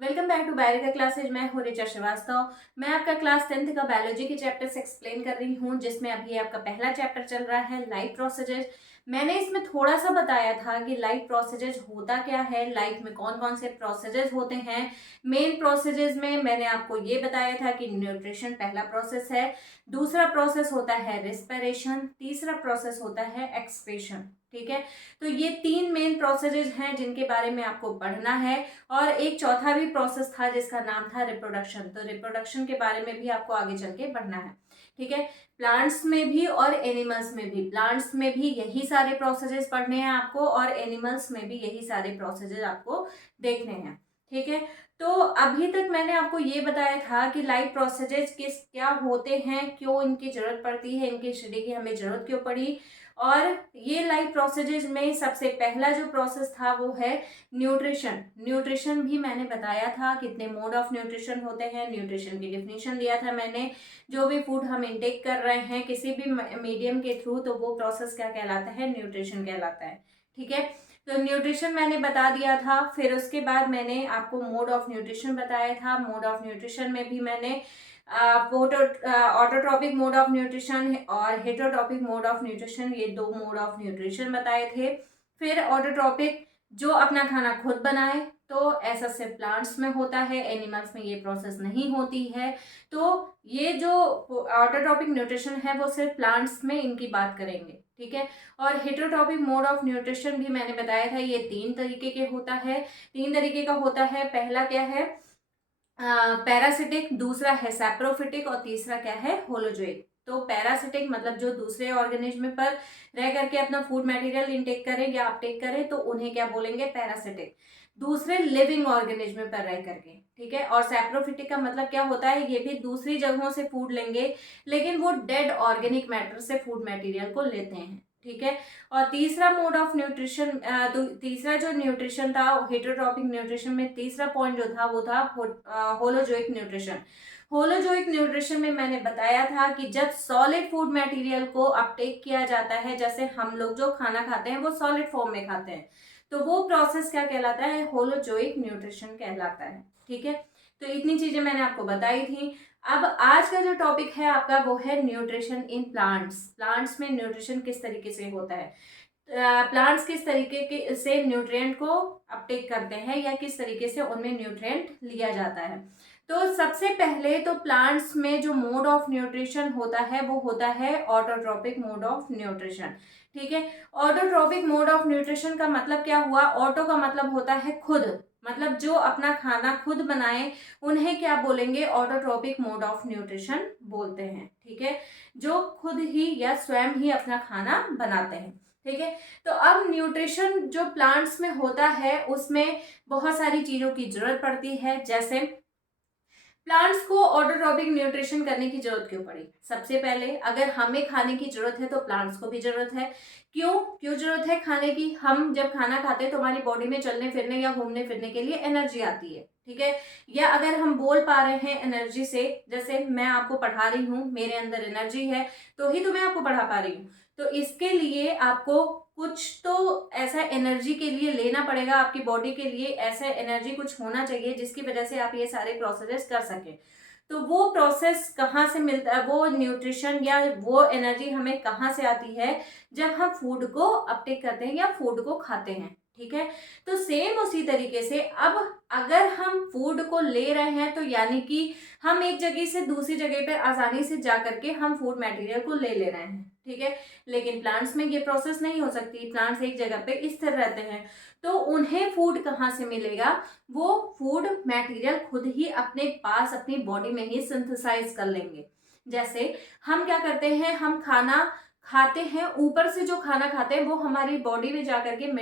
Welcome back to biology का classes. मैं हूँ ऋचा श्रीवास्तव। मैं आपका क्लास 10th का बायोलॉजी के चैप्टर से एक्सप्लेन कर रही हूँ, जिसमें अभी आपका पहला चैप्टर चल रहा है लाइफ प्रोसेजेज। मैंने इसमें थोड़ा सा बताया था कि लाइफ प्रोसेजेज होता क्या है, लाइफ में कौन कौन से प्रोसेजेज होते हैं। मेन प्रोसेजेज में मैंने आपको ये बताया था कि न्यूट्रिशन पहला प्रोसेस है, दूसरा प्रोसेस होता है रेस्पिरेशन, तीसरा प्रोसेस होता है एक्सक्रीशन। ठीक है, तो ये तीन मेन प्रोसेजेज हैं जिनके बारे में आपको पढ़ना है। और एक चौथा भी प्रोसेस था जिसका नाम था रिप्रोडक्शन। तो रिप्रोडक्शन के बारे में भी आपको आगे चल के पढ़ना है। ठीक है, प्लांट्स में भी और एनिमल्स में भी, प्लांट्स में भी यही सारे प्रोसेसेस पढ़ने हैं आपको और एनिमल्स में भी यही सारे प्रोसेसेस आपको देखने हैं। ठीक है, तो अभी तक मैंने आपको ये बताया था कि लाइफ प्रोसेसेस क्या होते हैं, क्यों इनकी जरूरत पड़ती है, इनकी स्टडी की हमें जरूरत क्यों पड़ी। और ये लाइफ प्रोसेसेस में सबसे पहला जो प्रोसेस था वो है न्यूट्रिशन। न्यूट्रिशन भी मैंने बताया था, कितने मोड ऑफ न्यूट्रिशन होते हैं, न्यूट्रिशन की डिफिनीशन दिया था मैंने। जो भी फूड हम इंटेक कर रहे हैं किसी भी मीडियम के थ्रू, तो वो प्रोसेस क्या कहलाता है, न्यूट्रिशन कहलाता है। ठीक है, तो न्यूट्रिशन मैंने बता दिया था। फिर उसके बाद मैंने आपको मोड ऑफ न्यूट्रिशन बताया था। मोड ऑफ न्यूट्रिशन में भी मैंने ऑटोट्रॉपिक मोड ऑफ न्यूट्रिशन और हेटरोट्रॉपिक मोड ऑफ न्यूट्रिशन, ये दो मोड ऑफ न्यूट्रिशन बताए थे। फिर ऑटोट्रॉपिक जो अपना खाना खुद बनाए, तो ऐसा सिर्फ प्लांट्स में होता है, एनिमल्स में ये प्रोसेस नहीं होती है। तो ये जो ऑटोट्रॉपिक न्यूट्रिशन है वो सिर्फ प्लांट्स में इनकी बात करेंगे। ठीक है, और हेटरोट्रॉपिक मोड ऑफ न्यूट्रिशन भी मैंने बताया था, ये तीन तरीके के होता है, तीन तरीके का होता है। पहला क्या है, पैरासिटिक, दूसरा है सैप्रोफिटिक और तीसरा क्या है, होलोजोइक। तो पैरासिटिक मतलब जो दूसरे ऑर्गेनिज्म पर रह करके अपना फूड मटेरियल इनटेक करें या अपटेक करें, तो उन्हें क्या बोलेंगे, पैरासिटिक। दूसरे लिविंग ऑर्गेनिज्म पर रह करके। ठीक है, और सैप्रोफिटिक का मतलब क्या होता है, ये भी दूसरी जगहों से फूड लेंगे, लेकिन वो डेड ऑर्गेनिक मैटर से फूड मटेरियल को लेते हैं। ठीक है, और तीसरा मोड ऑफ न्यूट्रिशन, तीसरा जो न्यूट्रिशन था हेटरोट्रॉपिक न्यूट्रिशन में, तीसरा पॉइंट जो था वो था होलोजोइक न्यूट्रिशन। होलोजोइक न्यूट्रिशन में मैंने बताया था कि जब सॉलिड फूड मटेरियल को अपटेक किया जाता है, जैसे हम लोग जो खाना खाते हैं वो सॉलिड फॉर्म में खाते हैं, तो वो प्रोसेस क्या कहलाता है, होलोजोइक न्यूट्रिशन कहलाता है। ठीक है, तो इतनी चीजें मैंने आपको बताई थी। अब आज का जो टॉपिक है आपका वो है न्यूट्रिशन इन प्लांट्स। प्लांट्स में न्यूट्रिशन किस तरीके से होता है, प्लांट्स किस तरीके के से न्यूट्रिएंट को अपटेक करते हैं या किस तरीके से उनमें न्यूट्रिएंट लिया जाता है। तो सबसे पहले तो प्लांट्स में जो मोड ऑफ न्यूट्रिशन होता है वो होता है ऑटोट्रॉपिक मोड ऑफ न्यूट्रिशन। ठीक है, ऑटोट्रॉपिक मोड ऑफ न्यूट्रिशन का मतलब क्या हुआ, ऑटो का मतलब होता है खुद, मतलब जो अपना खाना खुद बनाए उन्हें क्या बोलेंगे, ऑटोट्रॉपिक मोड ऑफ न्यूट्रिशन बोलते हैं। ठीक है, जो खुद ही या स्वयं ही अपना खाना बनाते हैं। ठीक है, तो अब न्यूट्रिशन जो प्लांट्स में होता है उसमें बहुत सारी चीजों की जरूरत पड़ती है। जैसे प्लांट्स को ऑटोट्रॉपिक न्यूट्रिशन करने की जरूरत क्यों पड़ी, सबसे पहले अगर हमें खाने की जरूरत है तो प्लांट्स को भी जरूरत है। क्यों क्यों जरूरत है खाने की, हम जब खाना खाते हैं तो हमारी बॉडी में चलने फिरने या घूमने फिरने के लिए एनर्जी आती है। ठीक है, या अगर हम बोल पा रहे हैं एनर्जी से, जैसे मैं आपको पढ़ा रही हूँ, मेरे अंदर एनर्जी है तो ही तो मैं आपको पढ़ा पा रही हूँ। तो इसके लिए आपको कुछ तो ऐसा एनर्जी के लिए लेना पड़ेगा, आपकी बॉडी के लिए ऐसा एनर्जी कुछ होना चाहिए जिसकी वजह से आप ये सारे प्रोसेस कर सकें। तो वो प्रोसेस कहाँ से मिलता है, वो न्यूट्रिशन या वो एनर्जी हमें कहाँ से आती है, जब हम फूड को अपटेक करते हैं या फूड को खाते हैं। ठीक है, तो सेम उसी तरीके से अब अगर हम फूड को ले रहे हैं तो यानी कि हम एक जगह से दूसरी जगह पर आसानी से जा करके हम फूड मटेरियल को ले रहे हैं। ठीक है, लेकिन प्लांट्स में ये प्रोसेस नहीं हो सकती, प्लांट्स एक जगह पे स्थिर रहते हैं, तो उन्हें फूड कहाँ से मिलेगा, वो फूड मटेरियल खुद ही अपने पास अपनी बॉडी में ही सिंथेसाइज कर लेंगे। जैसे हम क्या करते हैं, हम खाना खाते हैं, ऊपर से जो खाना खाते हैं वो हमारी बॉडी में जाकर के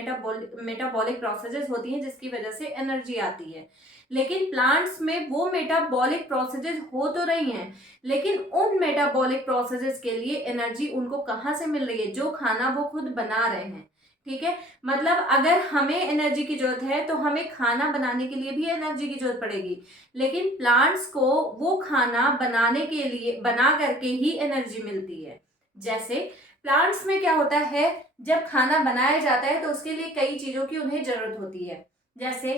मेटाबॉलिक प्रोसेसेस होती हैं जिसकी वजह से एनर्जी आती है। लेकिन प्लांट्स में वो मेटाबॉलिक प्रोसेसेस हो तो रही हैं, लेकिन उन मेटाबॉलिक प्रोसेसेस के लिए एनर्जी उनको कहाँ से मिल रही है, जो खाना वो खुद बना रहे हैं। ठीक है, मतलब अगर हमें एनर्जी की जरूरत है तो हमें खाना बनाने के लिए भी एनर्जी की जरूरत पड़ेगी, लेकिन प्लांट्स को वो खाना बनाने के लिए बना करके ही एनर्जी मिलती है। जैसे प्लांट्स में क्या होता है, जब खाना बनाया जाता है तो उसके लिए कई चीजों की उन्हें जरूरत होती है, जैसे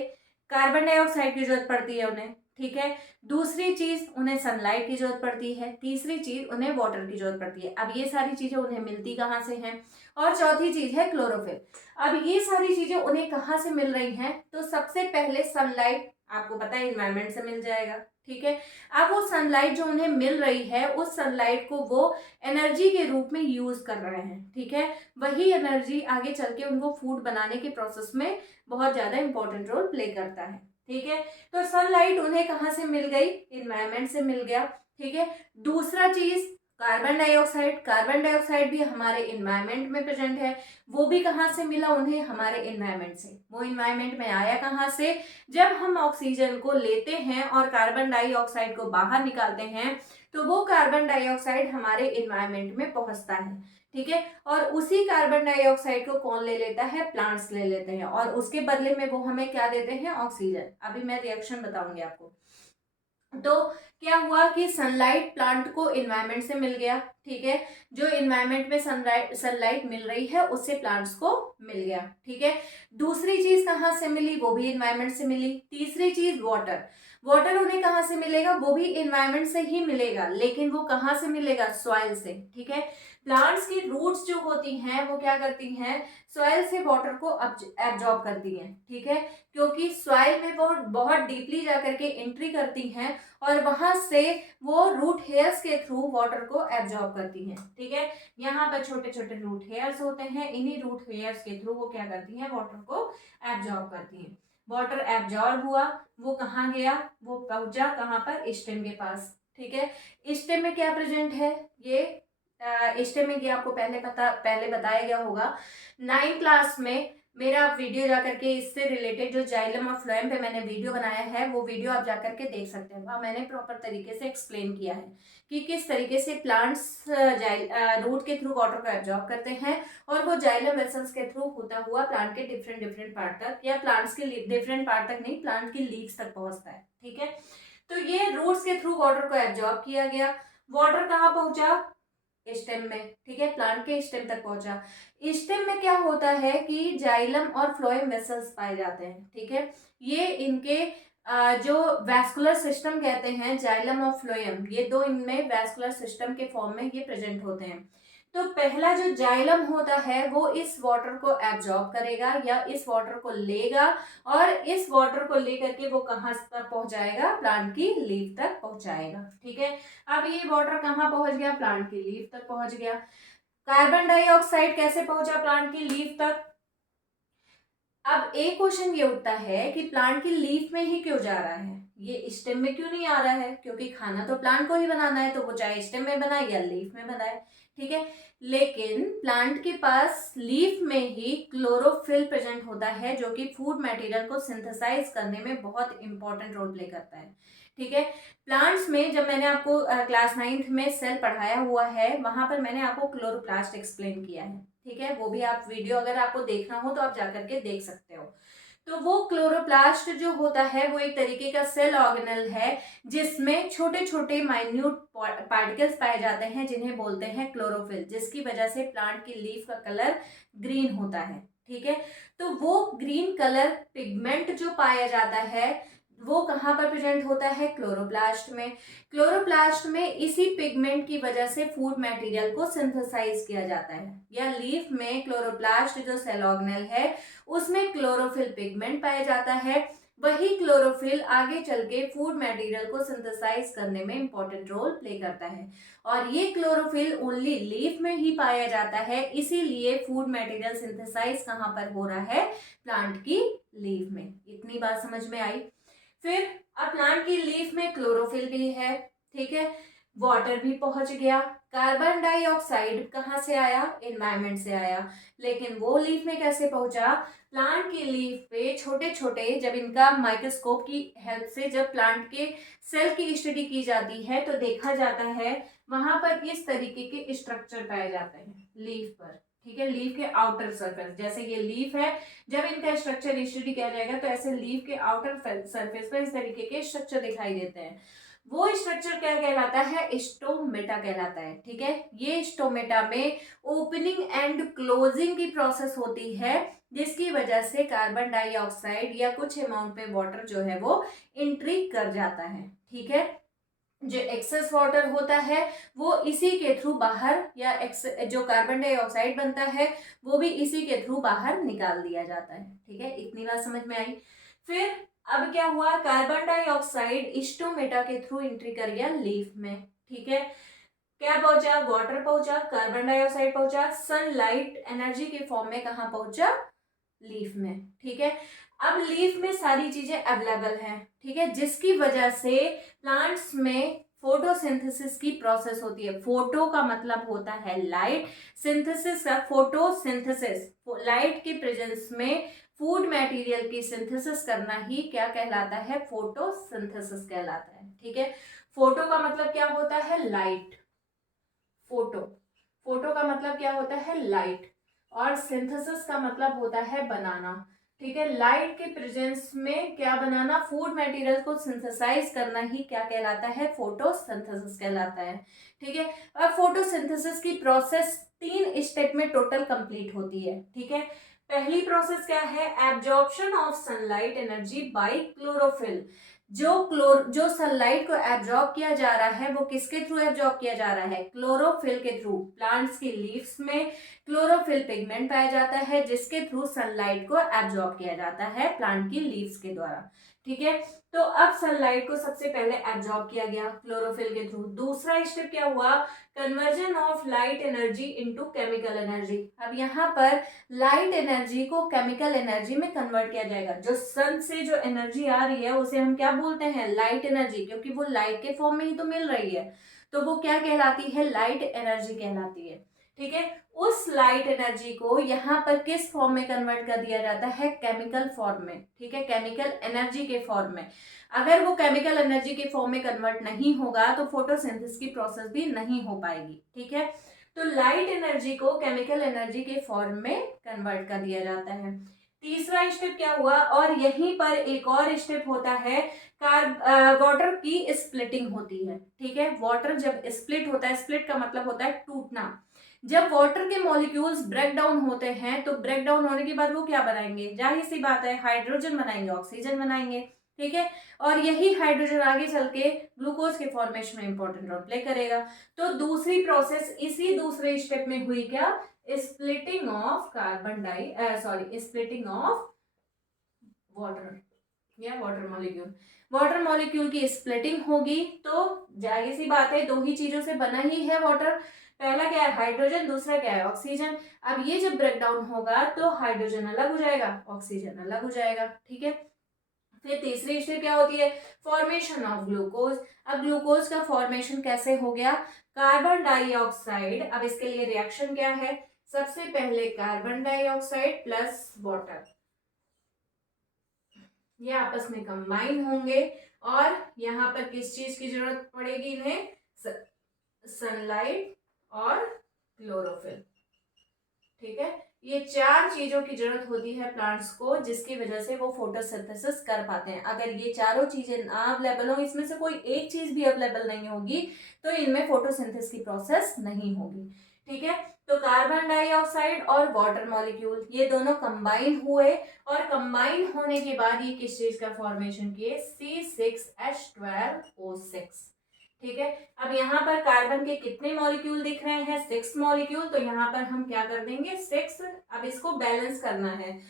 कार्बन डाइऑक्साइड की जरूरत पड़ती है उन्हें, ठीक है। दूसरी चीज उन्हें सनलाइट की जरूरत पड़ती है, तीसरी चीज उन्हें वाटर की जरूरत पड़ती है। अब ये सारी चीजें उन्हें मिलती कहाँ से हैं, और चौथी चीज है क्लोरोफिल। अब ये सारी चीजें उन्हें कहाँ से मिल रही हैं, तो सबसे पहले सनलाइट, आपको पता है इन्वायरमेंट से मिल जाएगा, ठीक है। अब वो सनलाइट जो उन्हें मिल रही है, उस सनलाइट को वो एनर्जी के रूप में यूज कर रहे हैं, ठीक है। वही एनर्जी आगे चल के उनको फूड बनाने के प्रोसेस में बहुत ज्यादा इंपॉर्टेंट रोल प्ले करता है, ठीक है। तो सनलाइट उन्हें कहाँ से मिल गई, इन्वायरमेंट से मिल गया, ठीक है। दूसरा चीज कार्बन डाइऑक्साइड, कार्बन डाइऑक्साइड भी हमारे इन्वायरमेंट में प्रेजेंट है, वो भी कहाँ से मिला उन्हें, हमारे इन्वायरमेंट से। वो इन्वायरमेंट में आया कहाँ से, जब हम ऑक्सीजन को लेते हैं और कार्बन डाइऑक्साइड को बाहर निकालते हैं, तो वो कार्बन डाइऑक्साइड हमारे इन्वायरमेंट में पहुंचता है, ठीक है। और उसी कार्बन डाइऑक्साइड को कौन ले लेता है, प्लांट्स ले लेते हैं, और उसके बदले में वो हमें क्या देते हैं, ऑक्सीजन। अभी मैं रिएक्शन बताऊंगी आपको। तो क्या हुआ कि सनलाइट प्लांट को इन्वायरमेंट से मिल गया, ठीक है। जो इन्वायरमेंट में सनलाइट मिल रही है उससे प्लांट्स को मिल गया, ठीक है। दूसरी चीज कहाँ से मिली, वो भी इन्वायरमेंट से मिली। तीसरी चीज वाटर, वाटर उन्हें कहाँ से मिलेगा, वो भी इन्वायरमेंट से ही मिलेगा, लेकिन वो कहाँ से मिलेगा, सॉइल से, ठीक है। प्लांट्स की रूट्स जो होती हैं वो क्या करती हैं, सॉइल से वाटर को एब्जॉर्ब करती हैं, ठीक है। क्योंकि सॉइल में वो बहुत डीपली जाकर के एंट्री करती हैं और वहां से वो रूट हेयर्स के थ्रू वाटर को एब्जॉर्ब करती हैं, ठीक है। यहाँ पर छोटे छोटे रूट हेयर्स होते हैं, इन्हीं रूट हेयर्स के थ्रू वो क्या करती हैं, वाटर को एब्जॉर्ब करती हैं। वाटर एब्जॉर्ब हुआ, वो कहाँ गया, वो पहुंचा कहाँ पर, स्टेम के पास, ठीक है। स्टेम में क्या प्रेजेंट है, ये स्टेम में, ये आपको पहले बताया गया होगा 9th क्लास में। मेरा वीडियो जाकर के इससे रिलेटेड जो जाइलम और फ्लोएम पे मैंने वीडियो बनाया है, वो वीडियो आप जाकर के देख सकते हैं। वहाँ मैंने प्रॉपर तरीके से एक्सप्लेन किया है कि किस तरीके से प्लांट्स रूट के थ्रू वाटर को एब्जॉर्ब करते हैं, और वो जाइलम वेसल्स के थ्रू होता हुआ प्लांट के डिफरेंट डिफरेंट पार्ट तक, या प्लांट्स के डिफरेंट पार्ट तक नहीं, प्लांट की लीव्स तक पहुंचता है, ठीक है। तो ये रूट्स के थ्रू वाटर को एब्जॉर्ब किया गया। वाटर कहाँ पहुंचा, स्टेम में, ठीक है, प्लांट के स्टेम तक पहुंचा। स्टेम में क्या होता है कि जाइलम और फ्लोएम वेसल्स पाए जाते हैं, ठीक है। ये इनके जो वैस्कुलर सिस्टम कहते हैं, जाइलम और फ्लोएम, ये दो इनमें वैस्कुलर सिस्टम के फॉर्म में ये प्रेजेंट होते हैं। तो पहला जो जाइलम होता है वो इस वाटर को एब्जॉर्ब करेगा या इस वाटर को लेगा, और इस वाटर को लेकर के वो कहाँ तक पहुंचाएगा, प्लांट की लीफ तक पहुंचाएगा, ठीक है। अब ये वाटर कहाँ पहुंच गया, प्लांट की लीफ तक पहुंच गया। कार्बन डाइऑक्साइड कैसे पहुंचा प्लांट की लीफ तक। अब एक क्वेश्चन ये उठता है कि प्लांट की लीफ में ही क्यों जा रहा है, ये स्टेम में क्यों नहीं आ रहा है, क्योंकि खाना तो प्लांट को ही बनाना है, तो वो चाहे स्टेम में बनाए या लीफ में बनाए, ठीक है। लेकिन प्लांट के पास लीफ में ही क्लोरोफिल प्रेजेंट होता है, जो कि फूड मटेरियल को सिंथेसाइज करने में बहुत इंपॉर्टेंट रोल प्ले करता है, ठीक है। प्लांट्स में जब मैंने आपको क्लास 9th में सेल पढ़ाया हुआ है, वहां पर मैंने आपको क्लोरोप्लास्ट एक्सप्लेन किया है, ठीक है। वो भी आप वीडियो अगर आपको देखना हो तो आप जाकर के देख सकते हो। तो वो क्लोरोप्लास्ट जो होता है वो एक तरीके का सेल ऑर्गेनल है, जिसमें छोटे छोटे माइन्यूट पार्टिकल्स पाए जाते हैं, जिन्हें बोलते हैं क्लोरोफिल, जिसकी वजह से प्लांट की लीफ का कलर ग्रीन होता है, ठीक है। तो वो ग्रीन कलर पिगमेंट जो पाया जाता है वो कहाँ पर प्रेजेंट होता है, क्लोरोप्लास्ट में। क्लोरोप्लास्ट में इसी पिगमेंट की वजह से फूड मटेरियल को सिंथेसाइज किया जाता है, या लीफ में क्लोरोप्लास्ट जो सेल ऑर्गेनल है उसमें क्लोरोफिल पिगमेंट पाया जाता है। वही क्लोरोफिल आगे चल के फूड मटेरियल को सिंथेसाइज करने में इंपॉर्टेंट रोल प्ले करता है, और ये क्लोरोफिल ओनली लीफ में ही पाया जाता है, इसीलिए फूड मटेरियल सिंथेसाइज कहाँ पर हो रहा है, प्लांट की लीफ में। इतनी बात समझ में आई। फिर अब प्लांट की लीफ में क्लोरोफिल भी है, ठीक है, वाटर भी पहुंच गया। कार्बन डाइऑक्साइड कहाँ से आया, एनवायरनमेंट से आया, लेकिन वो लीफ में कैसे पहुंचा, प्लांट की लीफ पे छोटे छोटे, जब इनका माइक्रोस्कोप की हेल्प से जब प्लांट के सेल की स्टडी की जाती है तो देखा जाता है वहां पर इस तरीके के स्ट्रक्चर पाए जाते हैं लीफ पर, ठीक है। लीफ के आउटर सरफेस, जैसे ये लीफ है, जब इनका स्ट्रक्चर स्टडी किया जाएगा तो ऐसे लीफ के आउटर सरफेस पर इस तरीके के स्ट्रक्चर दिखाई देते हैं। वो स्ट्रक्चर क्या कहलाता है, स्टोमेटा कहलाता है। ठीक है, ये स्टोमेटा में ओपनिंग एंड क्लोजिंग की प्रोसेस होती है, जिसकी वजह से कार्बन डाइऑक्साइड या कुछ अमाउंट में वाटर जो है वो एंट्री कर जाता है। ठीक है, जो एक्सेस वाटर होता है वो इसी के थ्रू बाहर, या जो कार्बन डाइऑक्साइड बनता है वो भी इसी के थ्रू बाहर निकाल दिया जाता है। ठीक है, इतनी बात समझ में आई। फिर अब क्या हुआ, कार्बन डाइऑक्साइड स्टोमेटा के थ्रू एंट्री कर गया लीफ में। ठीक है, क्या पहुंचा, वाटर पहुंचा, कार्बन डाइऑक्साइड पहुंचा, सनलाइट एनर्जी के फॉर्म में कहाँ पहुंचा, लीफ में। ठीक है, अब लीफ में सारी चीजें अवेलेबल हैं। ठीक है, जिसकी वजह से प्लांट्स में फोटोसिंथेसिस की प्रोसेस होती है। फोटो का मतलब होता है लाइट, सिंथेसिस का फोटोसिंथेसिस, लाइट के प्रेजेंस में फूड मटेरियल की सिंथेसिस करना ही क्या कहलाता है, फोटोसिंथेसिस कहलाता है। ठीक है, फोटो का मतलब क्या होता है, लाइट। फोटो, फोटो का मतलब क्या होता है, लाइट, और सिंथेसिस का मतलब होता है बनाना। ठीक है, लाइट के प्रेजेंस में क्या बनाना, फूड मटेरियल को सिंथेसाइज करना ही क्या कहलाता है, फोटोसिंथेसिस कहलाता है। ठीक है, और फोटोसिंथेसिस की प्रोसेस 3 स्टेप में टोटल कंप्लीट होती है। ठीक है, पहली प्रोसेस क्या है, absorption of sunlight energy by chlorophyll. जो सनलाइट को एब्जॉर्ब किया जा रहा है वो किसके थ्रू एब्जॉर्ब किया जा रहा है, क्लोरोफिल के थ्रू। प्लांट्स की लीव्स में क्लोरोफिल पिगमेंट पाया जाता है, जिसके थ्रू सनलाइट को एब्जॉर्ब किया जाता है प्लांट की लीव्स के द्वारा। ठीक है, तो अब सनलाइट को सबसे पहले एब्जॉर्ब किया गया क्लोरोफिल के थ्रू। दूसरा स्टेप क्या हुआ, conversion of light energy into chemical energy. अब यहाँ पर लाइट एनर्जी को केमिकल एनर्जी में कन्वर्ट किया जाएगा। जो सन से जो एनर्जी आ रही है उसे हम क्या बोलते हैं, लाइट एनर्जी, क्योंकि वो लाइट के फॉर्म में ही तो मिल रही है, तो वो क्या कहलाती है, लाइट एनर्जी कहलाती है। ठीक है, उस लाइट एनर्जी को यहाँ पर किस फॉर्म में कन्वर्ट कर दिया जाता है, केमिकल फॉर्म में। ठीक है, केमिकल एनर्जी के फॉर्म में। अगर वो केमिकल एनर्जी के फॉर्म में कन्वर्ट नहीं होगा तो फोटोसिंथेसिस की प्रोसेस भी नहीं हो पाएगी। ठीक है, तो लाइट एनर्जी को केमिकल एनर्जी के फॉर्म में कन्वर्ट कर दिया जाता है। तीसरा स्टेप क्या हुआ, और यहीं पर एक और स्टेप होता है, वाटर की स्प्लिटिंग होती है। ठीक है, वाटर जब स्प्लिट होता है, स्प्लिट का मतलब होता है टूटना। जब वाटर के मॉलिक्यूल्स ब्रेक डाउन होते हैं तो ब्रेक डाउन होने के बाद वो क्या बनाएंगे, जाहिर सी बात है हाइड्रोजन बनाएंगे, ऑक्सीजन बनाएंगे। ठीक है, और यही हाइड्रोजन आगे चल के ग्लूकोज के फॉर्मेशन में इंपॉर्टेंट रोल प्ले करेगा। तो दूसरी प्रोसेस इसी दूसरे स्टेप में हुई क्या, splitting of splitting of water या वाटर मॉलिक्यूल। वाटर मॉलिक्यूल की स्प्लिटिंग होगी तो जाहिर सी बात है दो ही चीजों से बना ही है वाटर। पहला क्या है, हाइड्रोजन, दूसरा क्या है, ऑक्सीजन। अब ये जब ब्रेक डाउन होगा तो हाइड्रोजन अलग हो जाएगा, ऑक्सीजन अलग हो जाएगा। ठीक है, फिर तीसरी स्टेप क्या होती है, फॉर्मेशन ऑफ ग्लूकोज। अब ग्लूकोज का फॉर्मेशन कैसे हो गया, कार्बन डाइऑक्साइड, अब इसके लिए रिएक्शन क्या है, सबसे पहले कार्बन डाइऑक्साइड प्लस वाटर, ये आपस में कंबाइन होंगे, और यहाँ पर किस चीज की जरूरत पड़ेगी इन्हें, सनलाइट और क्लोरोफिल। ठीक है, ये 4 चीजों की जरूरत होती है प्लांट्स को, जिसकी वजह से वो फोटोसिंथेसिस कर पाते हैं। अगर ये चारों चीजें ना अवेलेबल हो, इसमें से कोई एक चीज भी अवेलेबल नहीं होगी तो इनमें फोटोसिंथेसिस की प्रोसेस नहीं होगी। ठीक है, तो कार्बन डाइऑक्साइड और वाटर मॉलिक्यूल ये दोनों कंबाइन हुए, और कंबाइन होने के बाद ये किस चीज का फॉर्मेशन किए, C6H12O6। ठीक है, अब यहाँ पर कार्बन के कितने मॉलिक्यूल दिख रहे हैं, 6 मॉलिक्यूल, तो यहाँ पर हम क्या कर देंगे 6। अब इसको बैलेंस करना है,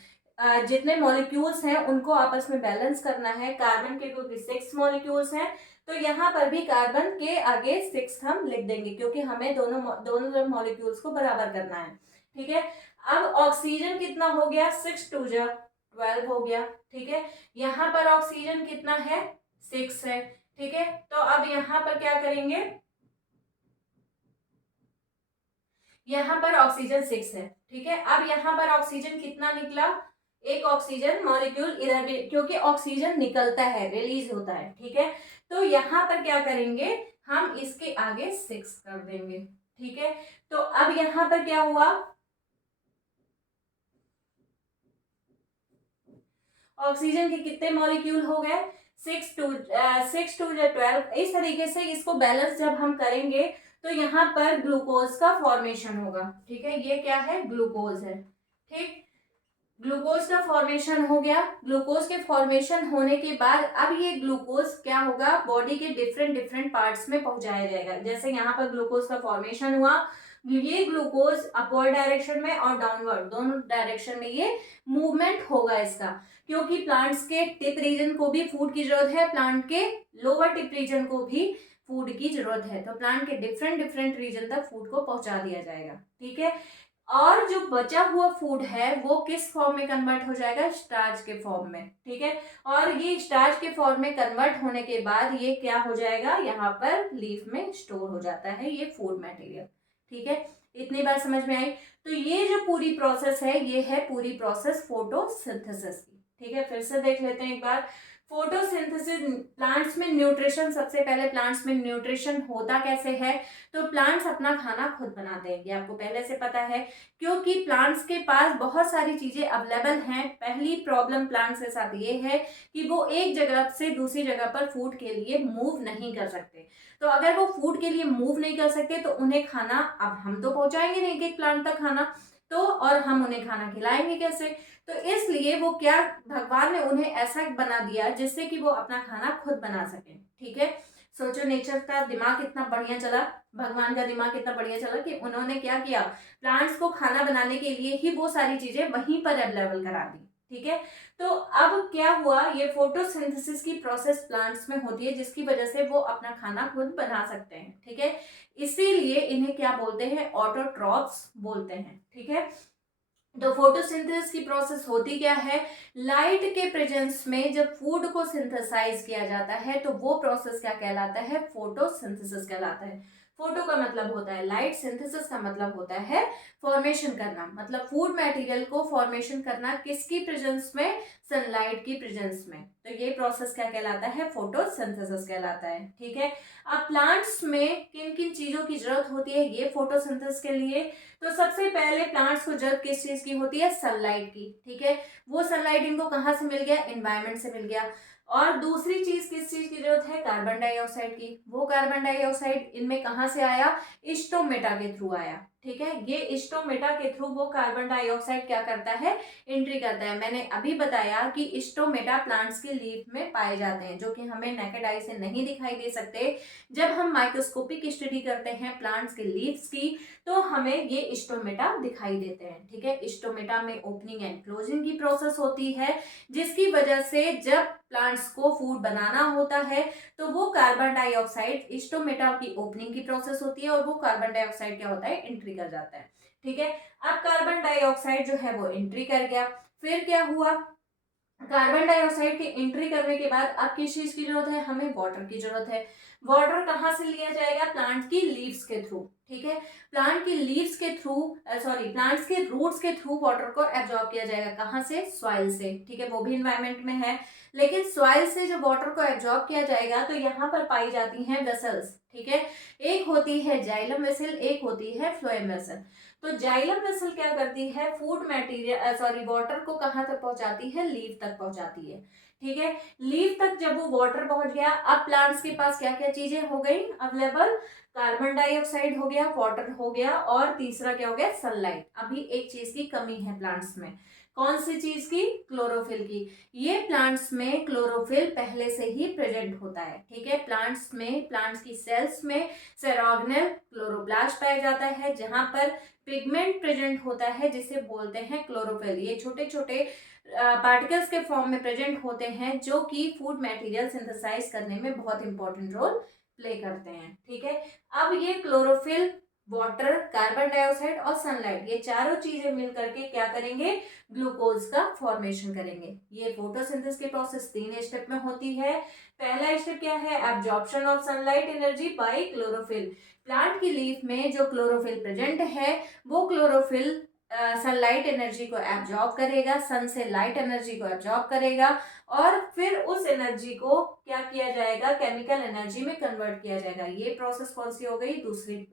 जितने मॉलिक्यूल्स हैं उनको आपस में बैलेंस करना है। कार्बन के क्योंकि 6 मॉलिक्यूल्स हैं तो यहाँ पर भी कार्बन के आगे 6 हम लिख देंगे, क्योंकि हमें दोनों मॉलिक्यूल्स को बराबर करना है। ठीक है, अब ऑक्सीजन कितना हो गया, 6 2 12 हो गया। ठीक है, यहाँ पर ऑक्सीजन कितना है, 6 है। ठीक है, तो अब यहाँ पर क्या करेंगे, यहाँ पर ऑक्सीजन 6 है। ठीक है, अब यहाँ पर ऑक्सीजन कितना निकला, एक ऑक्सीजन मॉलिक्यूल इधर भी, क्योंकि ऑक्सीजन निकलता है, रिलीज होता है। ठीक है, तो यहाँ पर क्या करेंगे, हम इसके आगे 6 कर देंगे। ठीक है, तो अब यहाँ पर क्या हुआ, ऑक्सीजन के कितने मॉलिक्यूल हो गए, 6 टू 12, इस तरीके से इसको बैलेंस जब हम करेंगे तो यहाँ पर ग्लूकोज का फॉर्मेशन होगा। ठीक है, ये क्या है, ग्लूकोज है। ठीक, ग्लूकोज का फॉर्मेशन हो गया। ग्लूकोज के फॉर्मेशन होने के बाद अब ये ग्लूकोज क्या होगा, बॉडी के डिफरेंट डिफरेंट पार्ट्स में पहुंचाया जाएगा। जैसे यहाँ पर ग्लूकोज का फॉर्मेशन हुआ, ये ग्लूकोज अपवर्ड डायरेक्शन में और डाउनवर्ड दोनों डायरेक्शन में ये मूवमेंट होगा इसका, क्योंकि प्लांट्स के टिप रीजन को भी फूड की जरूरत है, प्लांट के लोअर टिप रीजन को भी फूड की जरूरत है। तो प्लांट के डिफरेंट डिफरेंट रीजन तक फूड को पहुंचा दिया जाएगा। ठीक है, और जो बचा हुआ फूड है वो किस फॉर्म में कन्वर्ट हो जाएगा, स्टार्च के फॉर्म में। ठीक है, और ये स्टार्च के फॉर्म में कन्वर्ट होने के बाद ये क्या हो जाएगा, यहाँ पर लीफ में स्टोर हो जाता है ये फूड मटेरियल। ठीक है, इतनी बात समझ में आई। तो ये जो पूरी प्रोसेस है ये है पूरी प्रोसेस फोटोसिंथेसिस की। ठीक है, फिर से देख लेते हैं एक बार। फोटोसिंथेसिस, प्लांट्स में न्यूट्रिशन, सबसे पहले प्लांट्स में न्यूट्रिशन होता कैसे है, तो प्लांट्स अपना खाना खुद बनाते हैं, ये आपको पहले से पता है, क्योंकि प्लांट्स के पास बहुत सारी चीजें अवेलेबल हैं। पहली प्रॉब्लम प्लांट्स के साथ ये है कि वो एक जगह से दूसरी जगह पर फूड के लिए मूव नहीं कर सकते। तो अगर वो फूड के लिए मूव नहीं कर सकते तो उन्हें खाना, अब हम तो पहुंचाएंगे नहीं एक प्लांट तक खाना, तो और हम उन्हें खाना खिलाएंगे कैसे, तो इसलिए वो क्या, भगवान ने उन्हें ऐसा बना दिया जिससे कि वो अपना खाना खुद बना सके। ठीक है, सोचो नेचर का दिमाग कितना बढ़िया चला, भगवान का दिमाग कितना बढ़िया चला कि उन्होंने क्या किया, प्लांट्स को खाना बनाने के लिए ही वो सारी चीजें वहीं पर अवेलेबल करा दी। ठीक है, तो अब क्या हुआ, ये फोटोसिंथेसिस की प्रोसेस प्लांट्स में होती है जिसकी वजह से वो अपना खाना खुद बना सकते हैं। ठीक है, इसीलिए इन्हें क्या बोलते हैं, ऑटोट्रॉफ्स बोलते हैं। ठीक है, तो फोटोसिंथेसिस की प्रोसेस होती क्या है, लाइट के प्रेजेंस में जब फूड को सिंथेसाइज किया जाता है तो वो प्रोसेस क्या कहलाता है, फोटोसिंथेसिस कहलाता है। फोटो का मतलब होता है लाइट, सिंथेसिस का मतलब होता है फॉर्मेशन करना, मतलब फूड मटेरियल को फॉर्मेशन करना किसकी प्रेजेंस में, सनलाइट की प्रेजेंस में। तो ये प्रोसेस क्या कहलाता है, फोटोसिंथेसिस कहलाता है। ठीक है, अब प्लांट्स में किन किन चीजों की जरूरत होती है ये फोटोसिंथेसिस के लिए, तो सबसे पहले प्लांट्स को जरूरत किस चीज की होती है, सनलाइट की। ठीक है, वो सनलाइट इनको कहाँ से मिल गया, एनवायरमेंट से मिल गया। और दूसरी चीज किस चीज की जरूरत है, कार्बन डाइऑक्साइड की। वो कार्बन डाइऑक्साइड इनमें कहाँ से आया, स्टोमेटा के थ्रू आया। ठीक है, ये स्टोमेटा के थ्रू वो कार्बन डाइऑक्साइड क्या करता है, एंट्री करता है। मैंने अभी बताया कि स्टोमेटा प्लांट्स के लीफ में पाए जाते हैं, जो कि हमें नेकेड आई से नहीं दिखाई दे सकते। जब हम माइक्रोस्कोपिक स्टडी करते हैं प्लांट्स के लीव्स की तो हमें ये स्टोमेटा दिखाई देते हैं। ठीक है, स्टोमेटा में ओपनिंग एंड क्लोजिंग की प्रोसेस होती है, जिसकी वजह से जब प्लांट्स को फूड बनाना होता है तो वो कार्बन डाइऑक्साइड, स्टोमेटा की ओपनिंग की प्रोसेस होती है और वो कार्बन डाइऑक्साइड क्या होता है, एंट्री कर जाता है। ठीक है, अब कार्बन डाइऑक्साइड जो है वो एंट्री कर गया, फिर क्या हुआ, कार्बन डाइऑक्साइड की एंट्री करने के बाद अब किस चीज की जरूरत है, हमें वाटर की जरूरत है। वाटर कहाँ से लिया जाएगा, प्लांट की लीव्स के थ्रू। ठीक है, प्लांट की लीव्स के थ्रू, सॉरी प्लांट्स के रूट्स के थ्रू वाटर को एब्जॉर्ब किया जाएगा, कहाँ से, सॉइल से। ठीक है, वो भी इन्वायरमेंट में है, लेकिन सॉइल से जब वाटर को एब्जॉर्ब किया जाएगा तो यहाँ पर पाई जाती हैं वेसल्स। ठीक है, एक होती है जाइलम वेसल, एक होती है फ्लोएम वेसल। तो जाइलम वेसल क्या करती है, फूड मटेरियल, सॉरी वाटर को कहाँ तक पहुंचाती है, लीफ तक पहुंचाती है। ठीक है, लीफ तक जब वो वाटर पहुंच गया, अब प्लांट्स के पास क्या क्या चीजें हो गई अवेलेबल, कार्बन डाइऑक्साइड हो गया, वाटर हो गया, और तीसरा क्या हो गया, सनलाइट। अभी एक चीज की कमी है प्लांट्स में, कौन सी चीज की, क्लोरोफिल की। ये प्लांट्स में क्लोरोफिल पहले से ही प्रेजेंट होता है। ठीक है, प्लांट्स में, प्लांट्स की सेल्स में सेरोगेनल क्लोरोप्लास्ट पाया जाता है, जहां पर पिगमेंट प्रेजेंट होता है जिसे बोलते हैं क्लोरोफिल। ये छोटे छोटे पार्टिकल्स के फॉर्म में प्रेजेंट होते हैं जो कि फूड मटेरियल सिंथेसाइज करने में बहुत इंपॉर्टेंट रोल प्ले करते हैं। ठीक है, अब ये क्लोरोफिल, वाटर, कार्बन डाइऑक्साइड और सनलाइट, ये चारों चीजें मिलकर के क्या करेंगे, ग्लूकोज का फॉर्मेशन करेंगे। ये फोटोसिंथेसिस की प्रोसेस 3 स्टेप में होती है। पहला स्टेप क्या है, absorption of sunlight energy by chlorophyll. Plant की लीफ में जो क्लोरोफिल प्रेजेंट है वो क्लोरोफिल सनलाइट एनर्जी को एब्जॉर्ब करेगा, सन से लाइट एनर्जी को एब्जॉर्ब करेगा, और फिर उस एनर्जी को क्या किया जाएगा, केमिकल एनर्जी में कन्वर्ट किया जाएगा। ये प्रोसेस कौन सी हो गई,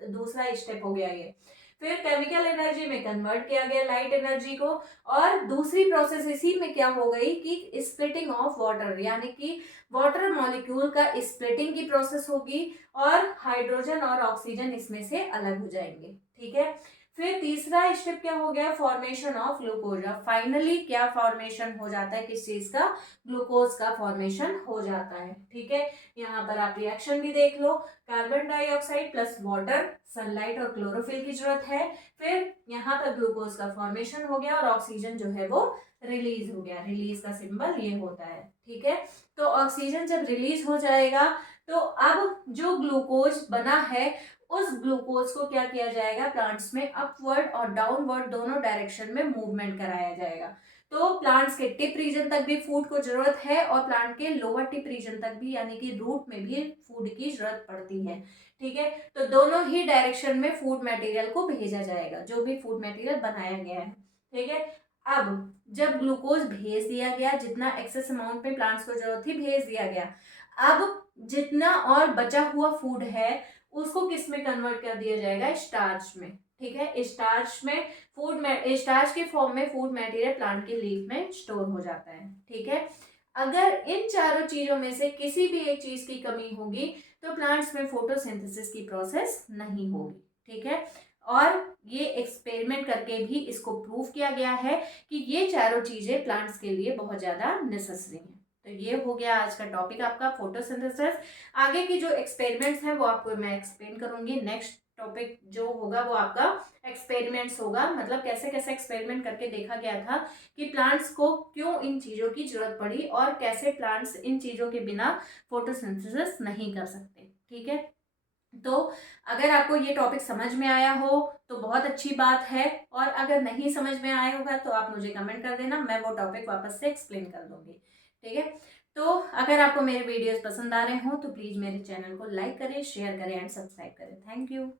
दूसरा स्टेप हो गया ये। फिर केमिकल एनर्जी में कन्वर्ट किया गया लाइट एनर्जी को, और दूसरी प्रोसेस इसी में क्या हो गई कि स्प्लिटिंग ऑफ वाटर, यानी कि वाटर मॉलिक्यूल का स्प्लिटिंग की प्रोसेस होगी और हाइड्रोजन और ऑक्सीजन इसमें से अलग हो जाएंगे। ठीक है, फिर तीसरा स्टेप क्या हो गया, फॉर्मेशन ऑफ ग्लूकोज। फाइनली क्या फॉर्मेशन हो जाता है, किस चीज का, ग्लूकोज का फॉर्मेशन हो जाता है। ठीक है, यहाँ पर आप रिएक्शन भी देख लो, carbon dioxide plus water, sunlight और क्लोरोफिल की जरूरत है, फिर यहाँ पर ग्लूकोज का फॉर्मेशन हो गया और ऑक्सीजन जो है वो रिलीज हो गया। रिलीज का सिंबल ये होता है। ठीक है, तो ऑक्सीजन जब रिलीज हो जाएगा तो अब जो ग्लूकोज बना है उस ग्लूकोज को क्या किया जाएगा, प्लांट्स में अपवर्ड और डाउनवर्ड दोनों डायरेक्शन में मूवमेंट कराया जाएगा। तो प्लांट्स के टिप रीजन तक भी फूड को जरूरत है और प्लांट के लोअर टिप रीजन तक भी, यानी कि रूट में भी फूड की जरूरत पड़ती है। ठीक है, तो दोनों ही डायरेक्शन में फूड मटेरियल को भेजा जाएगा, जो भी फूड मटेरियल बनाया गया है। ठीक है, अब जब ग्लूकोज भेज दिया गया, जितना एक्सेस अमाउंट में प्लांट्स को जरूरत थी भेज दिया गया, अब जितना और बचा हुआ फूड है उसको किस में कन्वर्ट कर दिया जाएगा, स्टार्च में। ठीक है, स्टार्च में स्टार्च के फॉर्म में फूड मटेरियल प्लांट के लीफ में स्टोर हो जाता है। ठीक है, अगर इन चारों चीजों में से किसी भी एक चीज की कमी होगी तो प्लांट्स में फोटोसिंथेसिस की प्रोसेस नहीं होगी। ठीक है, और ये एक्सपेरिमेंट करके भी इसको प्रूव किया गया है कि ये चारों चीजें प्लांट्स के लिए बहुत ज्यादा नेसेसरी हैं। तो ये हो गया आज का टॉपिक आपका, फोटोसिंथेसिस। आगे की जो एक्सपेरिमेंट्स हैं वो आपको मैं एक्सप्लेन करूंगी। नेक्स्ट टॉपिक जो होगा वो आपका एक्सपेरिमेंट्स होगा, मतलब कैसे कैसे एक्सपेरिमेंट करके देखा गया था कि प्लांट्स को क्यों इन चीज़ों की जरूरत पड़ी और कैसे प्लांट्स इन चीज़ों के बिना फोटोसिंथेसिस नहीं कर सकते। ठीक है, तो अगर आपको ये टॉपिक समझ में आया हो तो बहुत अच्छी बात है, और अगर नहीं समझ में आया होगा तो आप मुझे कमेंट कर देना, मैं वो टॉपिक वापस से एक्सप्लेन कर दूंगी। ठीक है, तो अगर आपको मेरे वीडियोस पसंद आ रहे हो तो प्लीज़ मेरे चैनल को लाइक करें, शेयर करें एंड सब्सक्राइब करें। Thank you.